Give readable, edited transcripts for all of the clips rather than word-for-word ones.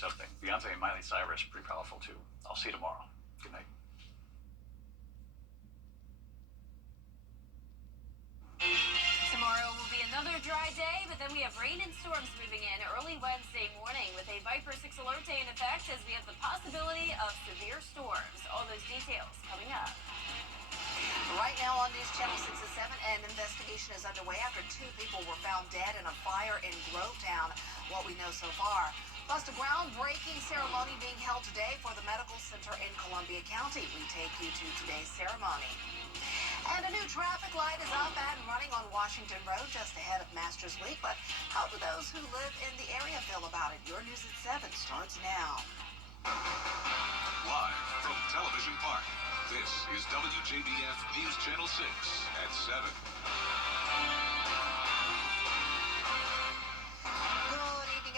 something. Beyonce and Miley Cyrus, pretty powerful too. I'll see you tomorrow. Good night. Tomorrow will be another dry day, but then we have rain and storms moving in early Wednesday morning with a Viper 6 alert day in effect as we have the possibility of severe storms. All those details coming up. Right now on News Channel 6 and 7, an investigation is underway after 2 people were found dead in a fire in Grovetown. What we know so far. Plus, a groundbreaking ceremony being held today for the medical center in Columbia County. We take you to today's ceremony. And a new traffic light is up and running on Washington Road just ahead of Masters Week. But how do those who live in the area feel about it? Your News at 7 starts now. Live from Television Park, this is WJBF News Channel 6 at 7.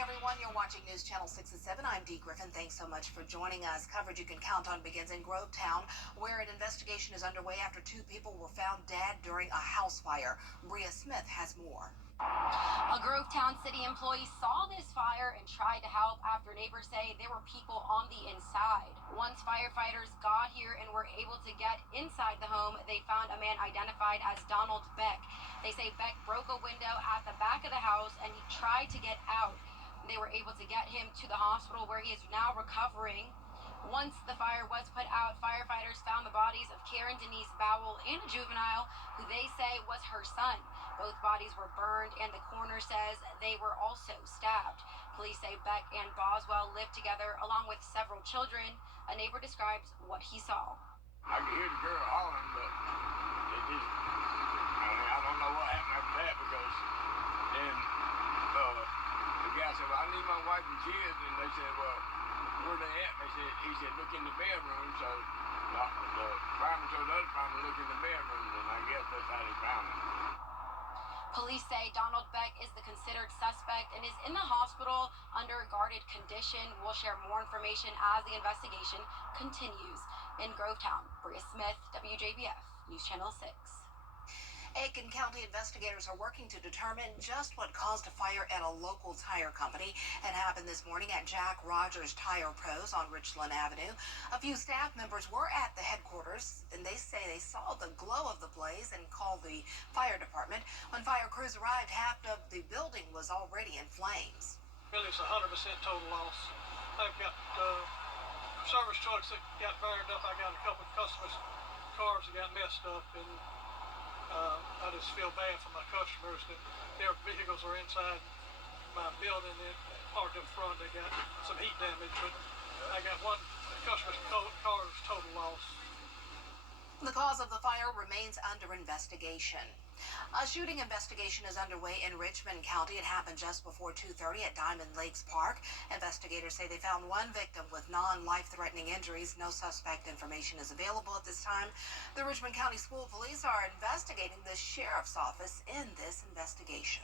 Everyone, you're watching News Channel 6 and 7. I'm Dee Griffin. Thanks so much for joining us. Coverage you can count on begins in Grovetown, where an investigation is underway after 2 people were found dead during a house fire. Bria Smith has more. A Grovetown city employee saw this fire and tried to help after neighbors say there were people on the inside. Once firefighters got here and were able to get inside the home, they found a man identified as Donald Beck. They say Beck broke a window at the back of the house and he tried to get out. They were able to get him to the hospital where he is now recovering. Once the fire was put out, firefighters found the bodies of Karen Denise Bowell and a juvenile who they say was her son. Both bodies were burned and the coroner says they were also stabbed. Police say Beck and Boswell lived together along with several children. A neighbor describes what he saw. I could hear the girl hollering, but it just, I don't know what happened after that because then the guy said, well, I need my wife and kids, and they said, well, where they at? He said, look in the bedroom. So the fireman told the other fireman to look in the bedroom, and I guess that's how they found him. Police say Donald Beck is the considered suspect and is in the hospital under guarded condition. We'll share more information as the investigation continues. In Grovetown, Bria Smith, WJBF, News Channel 6. Aiken County investigators are working to determine just what caused a fire at a local tire company. It happened this morning at Jack Rogers Tire Pros on Richland Avenue. A few staff members were at the headquarters, and they say they saw the glow of the blaze and called the fire department. When fire crews arrived, half of the building was already in flames. Really, it's 100% total loss. I've got service trucks that got burned up. I got a couple of customers' cars that got messed up, and I just feel bad for my customers that their vehicles are inside my building and parked up front. They got some heat damage, but I got one customer's car's total loss. The cause of the fire remains under investigation. A shooting investigation is underway in Richmond County. It happened just before 2:30 at Diamond Lakes Park. Investigators say they found one victim with non-life-threatening injuries. No suspect information is available at this time. The Richmond County School Police are investigating the sheriff's office in this investigation.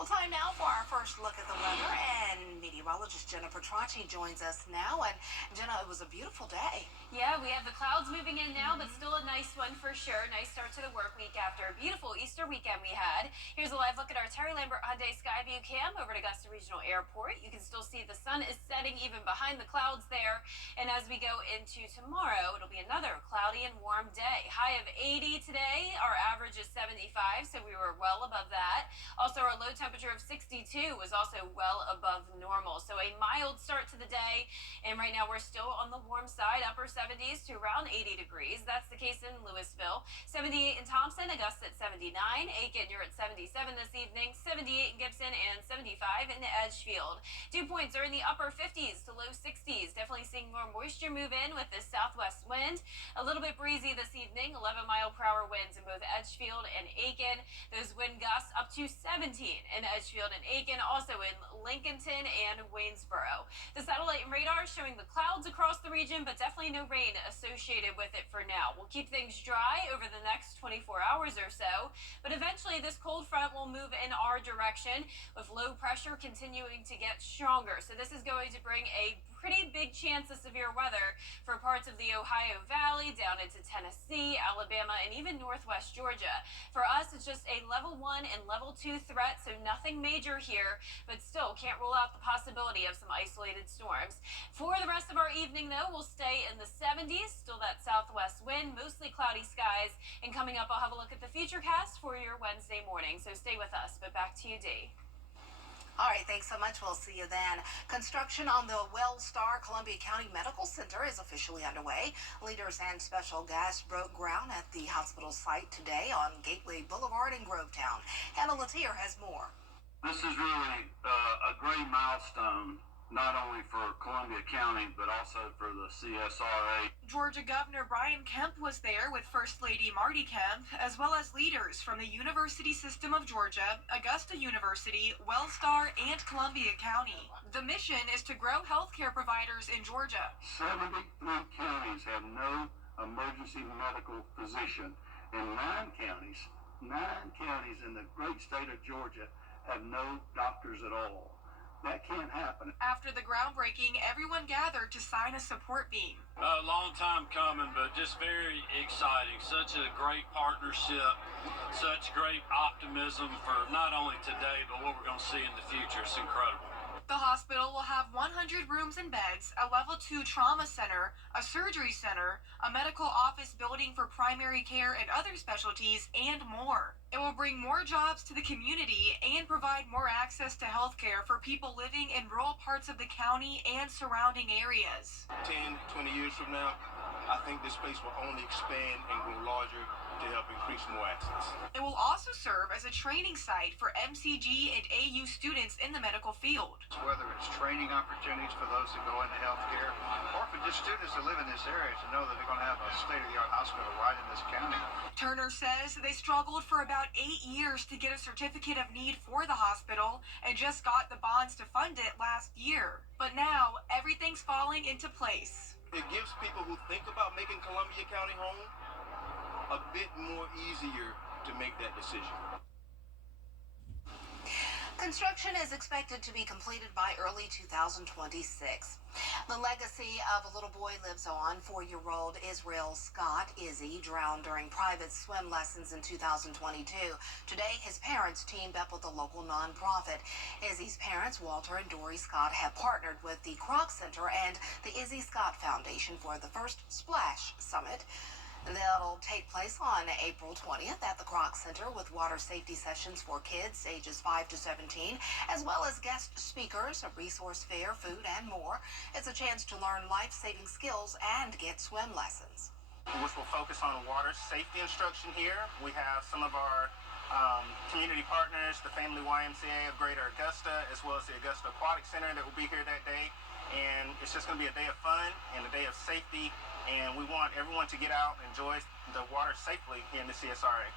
Well, time now for our first look at the weather, and meteorologist Jennifer Tracci joins us now. And Jenna, it was a beautiful day. Yeah, we have the clouds moving in now, but still a nice one for sure. Nice start to the work week after a beautiful Easter weekend we had. Here's a live look at our Terry Lambert Hyundai Skyview cam over at Augusta Regional Airport. You can still see the sun is setting even behind the clouds there. And as we go into tomorrow, it'll be another cloudy and warm day. High of 80 today. Our average is 75, so we were well above that. Also, our low temperature of 62 was also well above normal. So a mild start to the day. And right now we're still on the warm side, upper 70s to around 80 degrees. That's the case in Louisville. 78 in Thompson, Augusta at 79. Aiken, you're at 77 this evening. 78 in Gibson and 75 in Edgefield. Dew points are in the upper 50s to low 60s. Definitely seeing more moisture move in with this southwest wind. A little bit breezy this evening. 11-mile-per-hour winds in both Edgefield and Aiken. Those wind gusts up to 17 in Edgefield and Aiken. Also in Lincolnton and Waynesboro. The satellite and radar showing the clouds across the region, but definitely no rain associated with it for now. We'll keep things dry over the next 24 hours or so, but eventually this cold front will move in our direction with low pressure continuing to get stronger. So this is going to bring a pretty big chance of severe weather for parts of the Ohio Valley, down into Tennessee, Alabama, and even northwest Georgia. For us, it's just a level 1 and level 2 threat, so nothing major here, but still can't rule out the possibility of some isolated storms. For the rest of our evening, though, we'll stay in the 70s, still that southwest wind, mostly cloudy skies, and coming up, I'll have a look at the futurecast for your Wednesday morning, so stay with us. But back to you, Dee. All right, thanks so much. We'll see you then. Construction on the WellStar Columbia County Medical Center is officially underway. Leaders and special guests broke ground at the hospital site today on Gateway Boulevard in Grovetown. Hannah Latier has more. This is really a great milestone, not only for Columbia County, but also for the CSRA. Georgia Governor Brian Kemp was there with First Lady Marty Kemp, as well as leaders from the University System of Georgia, Augusta University, WellStar, and Columbia County. The mission is to grow healthcare providers in Georgia. 73 counties have no emergency medical physician, and 9 counties in the great state of Georgia have no doctors at all. That can't happen. After the groundbreaking, everyone gathered to sign a support beam. A long time coming, but just very exciting. Such a great partnership, such great optimism for not only today, but what we're going to see in the future. It's incredible. The hospital will have 100 rooms and beds, a level 2 trauma center, a surgery center, a medical office building for primary care and other specialties, and more. It will bring more jobs to the community and provide more access to health care for people living in rural parts of the county and surrounding areas. 10, 20 years from now, I think this space will only expand and grow larger to help increase more access. It will also serve as a training site for MCG and AU students in the medical field. Whether it's training opportunities for those that go into healthcare, or for just students that live in this area to know that they're going to have a state-of-the-art hospital right in this county. Turner says they struggled for about 8 years to get a certificate of need for the hospital and just got the bonds to fund it last year. But now, everything's falling into place. It gives people who think about making Columbia County home a bit more easier to make that decision. Construction is expected to be completed by early 2026. The legacy of a little boy lives on. 4-year-old Israel Scott Izzy drowned during private swim lessons in 2022. Today, his parents teamed up with a local nonprofit. Izzy's parents, Walter and Dory Scott, have partnered with the Kroc Center and the Izzy Scott Foundation for the first Splash Summit. That'll take place on April 20th at the Kroc Center with water safety sessions for kids ages 5 to 17, as well as guest speakers, a resource fair, food, and more. It's a chance to learn life-saving skills and get swim lessons. Which will focus on water safety instruction here. We have some of our community partners, the Family YMCA of Greater Augusta, as well as the Augusta Aquatic Center that will be here that day. And it's just going to be a day of fun and a day of safety. And we want everyone to get out and enjoy the water safely here in the CSRA.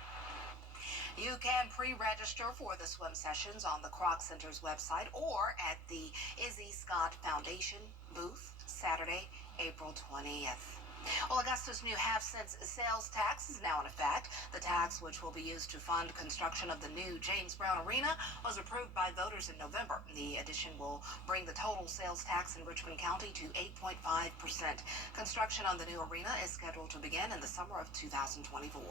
You can pre-register for the swim sessions on the Kroc Center's website or at the Izzy Scott Foundation booth Saturday, April 20th. Well, Augusta's new half-cent sales tax is now in effect. The tax, which will be used to fund construction of the new James Brown Arena, was approved by voters in November. The addition will bring the total sales tax in Richmond County to 8.5%. Construction on the new arena is scheduled to begin in the summer of 2024.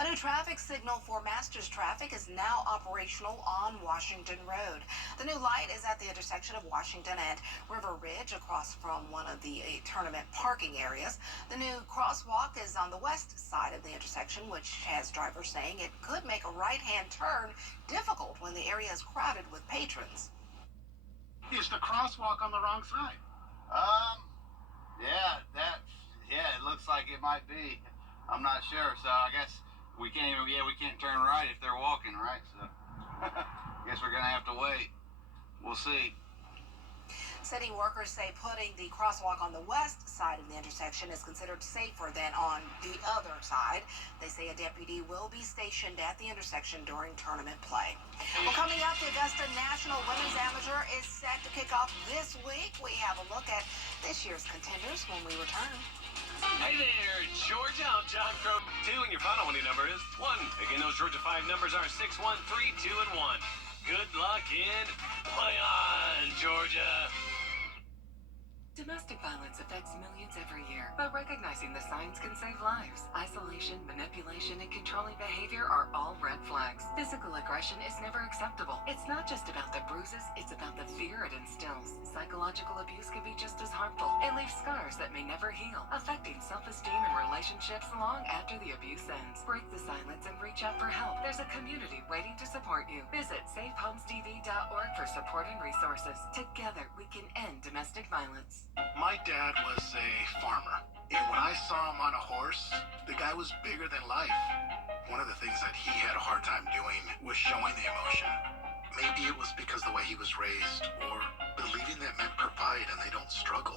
A new traffic signal for Masters traffic is now operational on Washington Road. The new light is at the intersection of Washington and River Ridge across from one of the tournament parking areas. The new crosswalk is on the west side of the intersection, which has drivers saying it could make a right-hand turn difficult when the area is crowded with patrons. Is the crosswalk on the wrong side? Yeah, it looks like it might be. I'm not sure, so I guess we can't turn right if they're walking, right? So guess we're gonna have to wait. We'll see. City workers say putting the crosswalk on the west side of the intersection is considered safer than on the other side. They say a deputy will be stationed at the intersection during tournament play. Well, coming up, the Augusta National Women's Amateur is set to kick off this week. We have a look at this year's contenders when we return. Hey there, Georgia. I'm John Crow. 2, and your final winning number is 1. Again, those Georgia 5 numbers are 6, 1, 3, 2, and 1. Good luck and play on, Georgia. Domestic violence affects millions every year, but recognizing the signs can save lives. Isolation, manipulation, and controlling behavior are all red flags. Physical aggression is never acceptable. It's not just about the bruises, it's about the fear it instills. Psychological abuse can be just as harmful and leave scars that may never heal, affecting self-esteem and relationships long after the abuse ends. Break the silence and reach out for help. There's a community waiting to support you. Visit safehomestv.org for support and resources. Together, we can end domestic violence. My dad was a farmer, and when I saw him on a horse, the guy was bigger than life. One of the things that he had a hard time doing was showing the emotion. Maybe it was because the way he was raised, or believing that men provide and they don't struggle.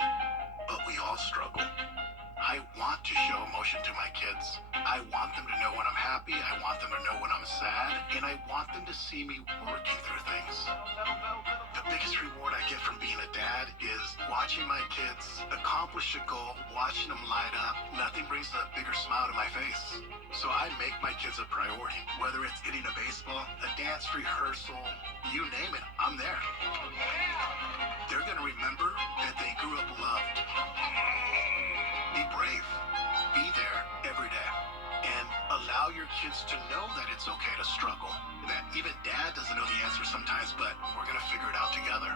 But we all struggle. I want to show emotion to my kids. I want them to know when I'm happy. I want them to know when I'm sad. And I want them to see me working through things. The biggest reward I get from being a dad is watching my kids accomplish a goal, watching them light up. Nothing brings a bigger smile to my face. So I make my kids a priority. Whether it's hitting a baseball, a dance rehearsal, you name it, I'm there. They're going to remember that they grew up loved. Be brave. Be there every day. And allow your kids to know that it's okay to struggle. That even dad doesn't know the answer sometimes, but we're going to figure it out together.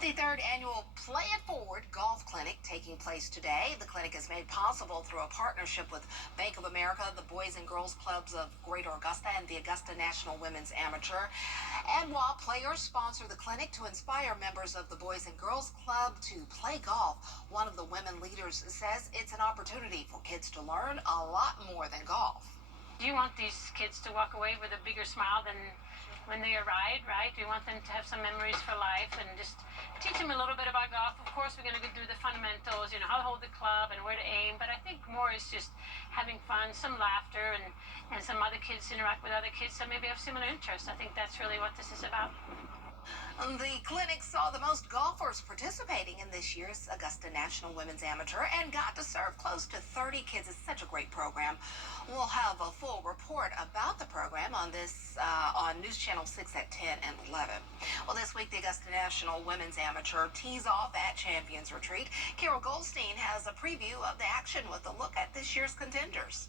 The third annual Play It Forward Golf Clinic taking place today. The clinic is made possible through a partnership with Bank of America, the Boys and Girls Clubs of Greater Augusta, and the Augusta National Women's Amateur. And while players sponsor the clinic to inspire members of the Boys and Girls Club to play golf, one of the women leaders says it's an opportunity for kids to learn a lot more than golf. You want these kids to walk away with a bigger smile than when they arrived, right? We want them to have some memories for life and just teach them a little bit about golf. Of course, we're going to go through the fundamentals, how to hold the club and where to aim. But I think more is just having fun, some laughter, and some other kids interact with other kids that maybe have similar interests. I think that's really what this is about. The clinic saw the most golfers participating in this year's Augusta National Women's Amateur and got to serve close to 30 kids. It's such a great program. We'll have a full report about the program on News Channel 6 at 10 and 11. Well, this week, the Augusta National Women's Amateur tees off at Champions Retreat. Carol Goldstein has a preview of the action with a look at this year's contenders.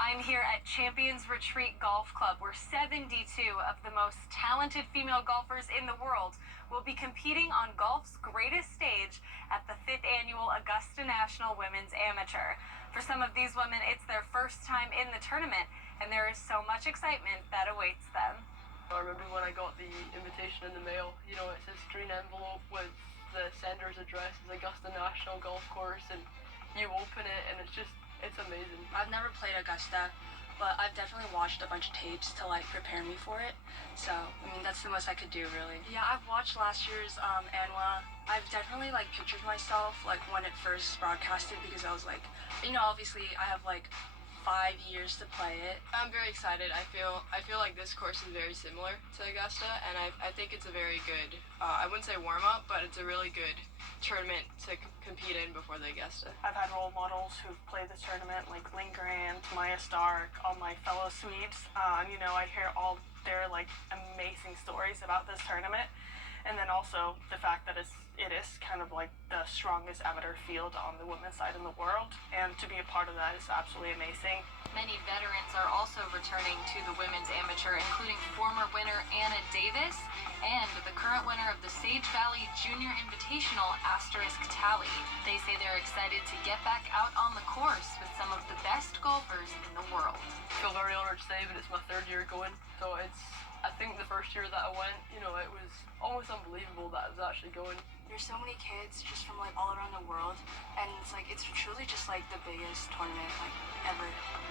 I'm here at Champions Retreat Golf Club, where 72 of the most talented female golfers in the world will be competing on golf's greatest stage at the 5th annual Augusta National Women's Amateur. For some of these women, it's their first time in the tournament, and there is so much excitement that awaits them. I remember when I got the invitation in the mail, it says green envelope with the sender's address is Augusta National Golf Course, and you open it and it's amazing. I've never played Augusta, but I've definitely watched a bunch of tapes to prepare me for it. So, that's the most I could do, really. Yeah, I've watched last year's ANWA. I've definitely pictured myself when it first broadcasted, because I was obviously I have 5 years to play it. I'm very excited. I feel like this course is very similar to Augusta, and I think it's a very good, I wouldn't say warm-up, but it's a really good tournament to compete in before the Augusta. I've had role models who've played this tournament, like Lynn Grant, Maya Stark, all my fellow Swedes. I hear all their amazing stories about this tournament. And then also the fact that it is kind of the strongest amateur field on the women's side in the world, and to be a part of that is absolutely amazing. Many veterans are also returning to the women's amateur, including former winner Anna Davis and the current winner of the Sage Valley Junior Invitational, Asterisk Tally. They say they're excited to get back out on the course with some of the best golfers in the world. I feel very honored to say that it's my third year going, so I think the first year that I went, it was almost unbelievable that I was actually going. There's so many kids just from all around the world, and it's truly just the biggest tournament ever.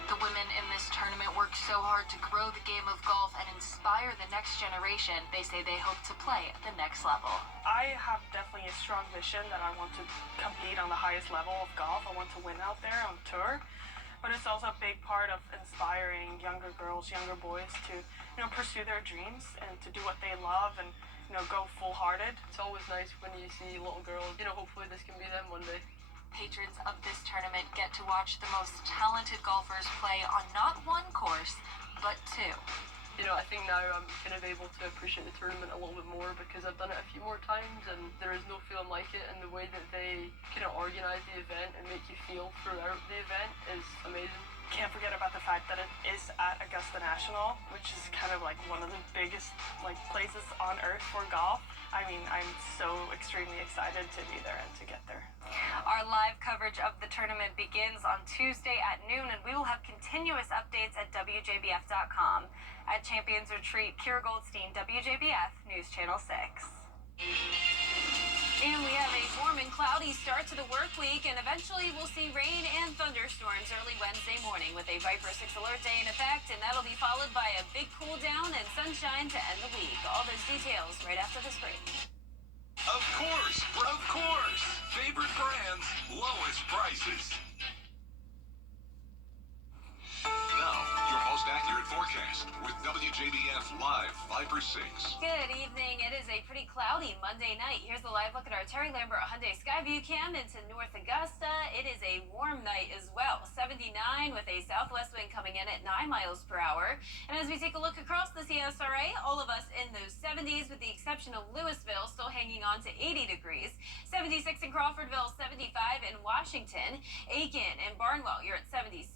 The women in this tournament work so hard to grow the game of golf and inspire the next generation. They say they hope to play at the next level. I have definitely a strong vision that I want to compete on the highest level of golf. I want to win out there on tour. But it's also a big part of inspiring younger girls, younger boys to, pursue their dreams and to do what they love and, go full-hearted. It's always nice when you see little girls, hopefully this can be them one day. Patrons of this tournament get to watch the most talented golfers play on not one course, but two. I think now I'm kind of able to appreciate the tournament a little bit more because I've done it a few more times and there is no feeling like it, and the way that they kind of organize the event and make you feel throughout the event is amazing. Can't forget about the fact that it is at Augusta National, which is kind of like one of the biggest places on earth for golf. I mean, I'm so extremely excited to be there and to get there. Our live coverage of the tournament begins on Tuesday at noon, and we will have continuous updates at WJBF.com. At Champions Retreat, Kira Goldstein, WJBF News Channel 6. And we have a warm and cloudy start to the work week, and eventually we'll see rain and thunderstorms early Wednesday morning with a Viper 6 alert day in effect, and that'll be followed by a big cool down and sunshine to end the week. All those details right after this break. Of course. Favorite brands, lowest prices. Now, your most accurate forecast with WJBF Live Viper 6. Good evening. It is a pretty cloudy Monday night. Here's a live look at our Terry Lambert Hyundai Skyview cam into North Augusta. It is a warm night as well. 79 with a southwest wind coming in at 9 miles per hour. And as we take a look across the CSRA, all of us in those 70s with the exception of Louisville still hanging on to 80 degrees. 76 in Crawfordville, 75 in Washington. Aiken and Barnwell, you're at 77,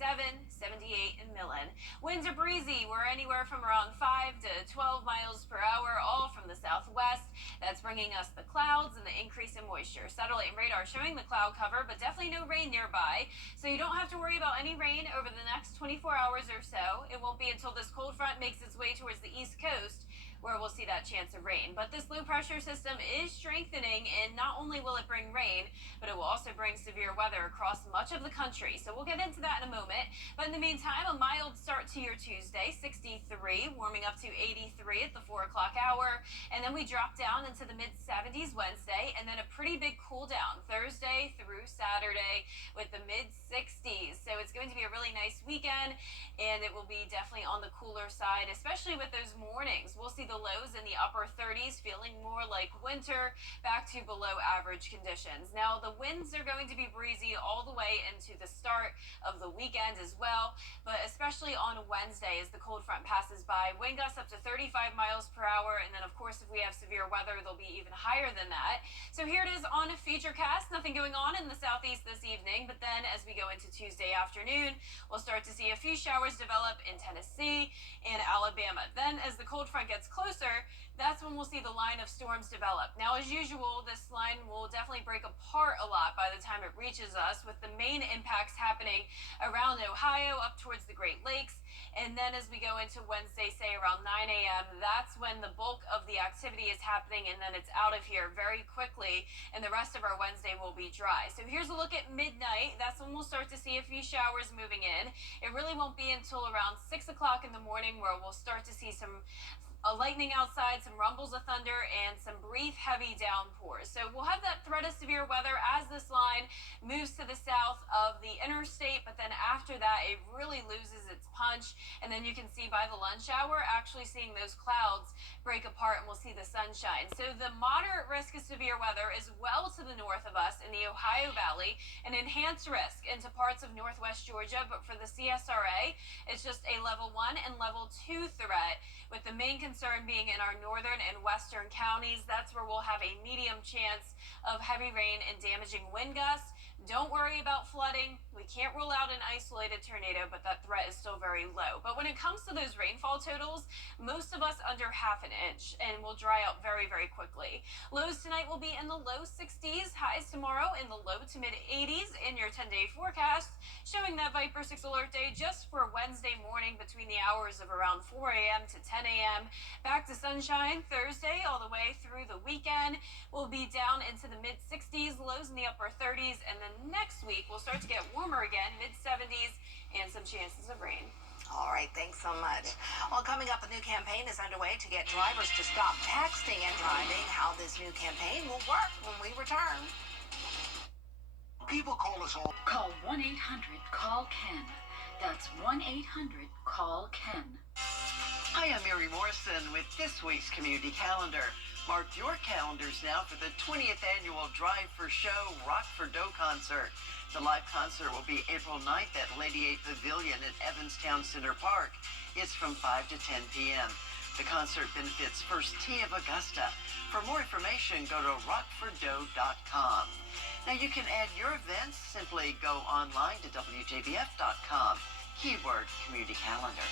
78 in Millen. Winds are breezy. We're anywhere from around 5 to 12 miles per hour, all from the southwest. That's bringing us the clouds and the increase in moisture. Satellite and radar showing the cloud cover, but definitely no rain nearby. So you don't have to worry about any rain over the next 24 hours or so. It won't be until this cold front makes its way towards the east coast where we'll see that chance of rain. But this low pressure system is strengthening, and not only will it bring rain, but it will also bring severe weather across much of the country. So we'll get into that in a moment. But in the meantime, a mild start to your Tuesday, 63, warming up to 83 at the 4 o'clock hour. And then we drop down into the mid-70s Wednesday, and then a pretty big cool down Thursday through Saturday with the mid-60s. So it's going to be a really nice weekend, and it will be definitely on the cooler side, especially with those mornings. We'll see the lows in the upper 30s, feeling more like winter, back to below average conditions. Now, the winds are going to be breezy all the way into the start of the weekend as well, but especially on Wednesday as the cold front passes by, wind gusts up to 35 miles per hour, and then of course if we have severe weather, they'll be even higher than that. So here it is on a Featurecast. Nothing going on in the southeast this evening, but then as we go into Tuesday afternoon, we'll start to see a few showers develop in Tennessee and Alabama. Then as the cold front gets closer, that's when we'll see the line of storms develop. Now, as usual, this line will definitely break apart a lot by the time it reaches us, with the main impacts happening around Ohio up towards the Great Lakes. And then as we go into Wednesday, say around 9 a.m., that's when the bulk of the activity is happening, and then it's out of here very quickly, and the rest of our Wednesday will be dry. So here's a look at midnight. That's when we'll start to see a few showers moving in. It really won't be until around 6 o'clock in the morning where we'll start to see some lightning outside, some rumbles of thunder, and some brief heavy downpours. So we'll have that threat of severe weather as this line moves to the south of the interstate, but then after that, it really loses its punch. And then you can see by the lunch hour, actually seeing those clouds break apart, and we'll see the sunshine. So the moderate risk of severe weather is well to the north of us in the Ohio Valley, an enhanced risk into parts of northwest Georgia, but for the CSRA, it's just a level 1 and level 2 threat, with the main concern being in our northern and western counties. That's where we'll have a medium chance of heavy rain and damaging wind gusts. Don't worry about flooding. We can't rule out an isolated tornado, but that threat is still very low. But when it comes to those rainfall totals, most of us under half an inch, and will dry out very, very quickly. Lows tonight will be in the low 60s, highs tomorrow in the low to mid 80s in your 10-day forecast, showing that Viper 6 alert day just for Wednesday morning between the hours of around 4 a.m. to 10 a.m. Back to sunshine Thursday all the way through the weekend. We'll be down into the mid 60s, lows in the upper 30s, and then next week we'll start to get warmer again, mid 70s, and some chances of rain. All right, thanks so much. Well, coming up, a new campaign is underway to get drivers to stop texting and driving. How this new campaign will work when we return. People call us all. Call 1-800-CALL-KEN. That's 1-800-CALL-KEN. Hi, I'm Mary Morrison with this week's community calendar. Mark your calendars now for the 20th annual Drive for Show Rock for Dough concert. The live concert will be April 9th at Lady A Pavilion at Evanstown Center Park. It's from 5 to 10 p.m. The concert benefits First Tee of Augusta. For more information, go to rockfordough.com. Now you can add your events. Simply go online to WJBF.com. Keyword Community Calendar.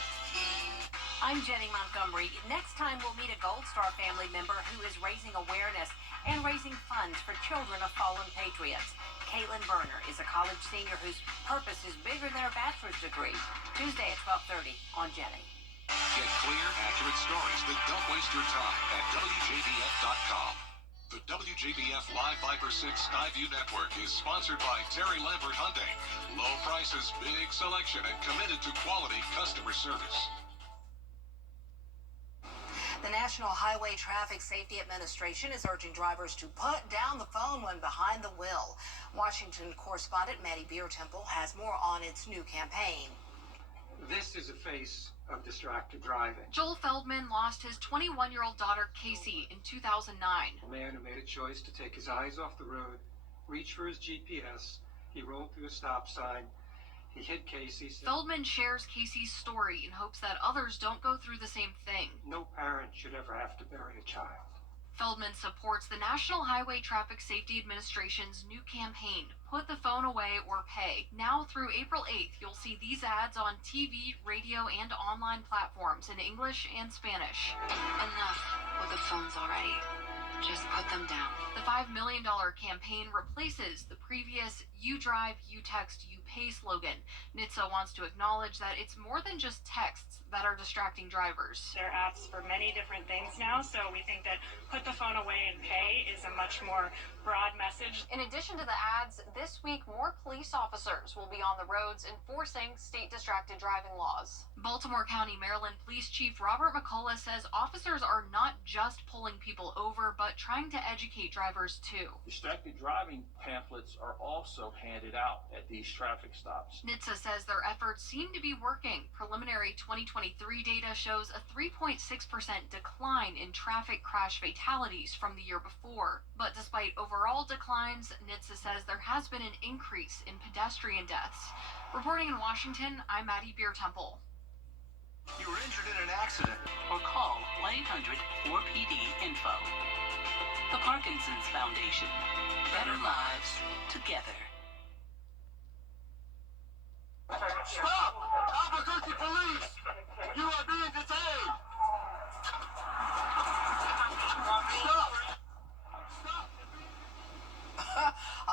I'm Jenny Montgomery. Next time we'll meet a Gold Star family member who is raising awareness and raising funds for children of fallen patriots. Caitlin Berner is a college senior whose purpose is bigger than her bachelor's degree. Tuesday at 12:30 on Jenny. Get clear, accurate stories that don't waste your time at WJBF.com. The WJBF Live Viper 6 Skyview Network is sponsored by Terry Lambert Hyundai. Low prices, big selection, and committed to quality customer service. The National Highway Traffic Safety Administration is urging drivers to put down the phone when behind the wheel. Washington correspondent Maddie Biertemple has more on its new campaign. This is a face of distracted driving. Joel Feldman lost his 21-year-old daughter, Casey, in 2009. A man who made a choice to take his eyes off the road, reach for his GPS. He rolled through a stop sign. He hit Casey. Feldman shares Casey's story in hopes that others don't go through the same thing. No parent should ever have to bury a child. Feldman supports the National Highway Traffic Safety Administration's new campaign, Put the Phone Away or Pay. Now through April 8th, you'll see these ads on TV, radio, and online platforms in English and Spanish. Enough with the phones already. Just put them down. The $5 million campaign replaces the previous You Drive, You Text, You Pay slogan. NHTSA wants to acknowledge that it's more than just texts that are distracting drivers. There are apps for many different things now, so we think that put the phone away and pay is a much more broad message. In addition to the ads, this week more police officers will be on the roads enforcing state distracted driving laws. Baltimore County, Maryland Police Chief Robert McCullough says officers are not just pulling people over, but trying to educate drivers too. Distracted driving pamphlets are also handed out at these traffic stops. NHTSA says their efforts seem to be working. Preliminary 2023 data shows a 3.6% decline in traffic crash fatalities from the year before. But despite overall declines, NHTSA says there has been an increase in pedestrian deaths. Reporting in Washington, I'm Maddie Biertemple. You were injured in an accident? Or call 1-800-4PD-INFO. The Parkinson's Foundation. Better lives together. Stop! Albuquerque police! You are being detained! Stop!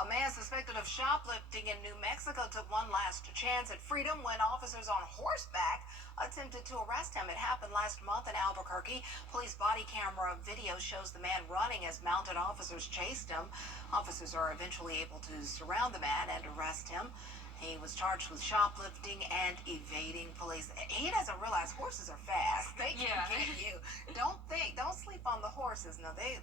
A man suspected of shoplifting in New Mexico took one last chance at freedom when officers on horseback attempted to arrest him. It happened last month in Albuquerque. Police body camera video shows the man running as mounted officers chased him. Officers are eventually able to surround the man and arrest him. He was charged with shoplifting and evading police. He doesn't realize horses are fast. They can get you. Don't sleep on the horses. No, they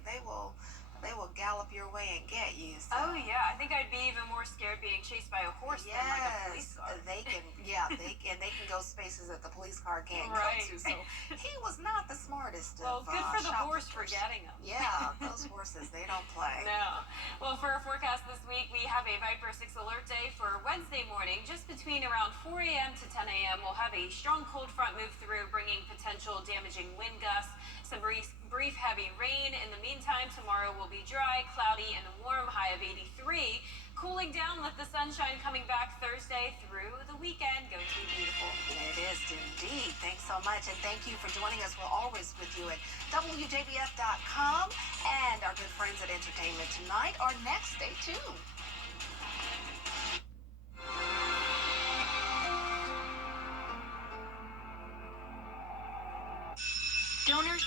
will gallop your way and get you. So. Oh yeah, I think I'd be even more scared being chased by a horse than like a police car. They can go spaces that the police car can't go to. So he was not the smartest Well, of good for the horse for shoplifters. getting him. Yeah, those horses, they don't play. No. Well, for our forecast this week, we have a Viper 6 alert day for Wednesday morning. Just between around 4 a.m. to 10 a.m., we'll have a strong cold front move through, bringing potential damaging wind gusts, some brief heavy rain. In the meantime, tomorrow will be dry, cloudy, and warm, high of 83. Cooling down with the sunshine coming back Thursday through the weekend. Going to be beautiful. It is indeed. Thanks so much, and thank you for joining us. We're always with you at WJBF.com, and our good friends at Entertainment Tonight are next. Stay tuned. Donors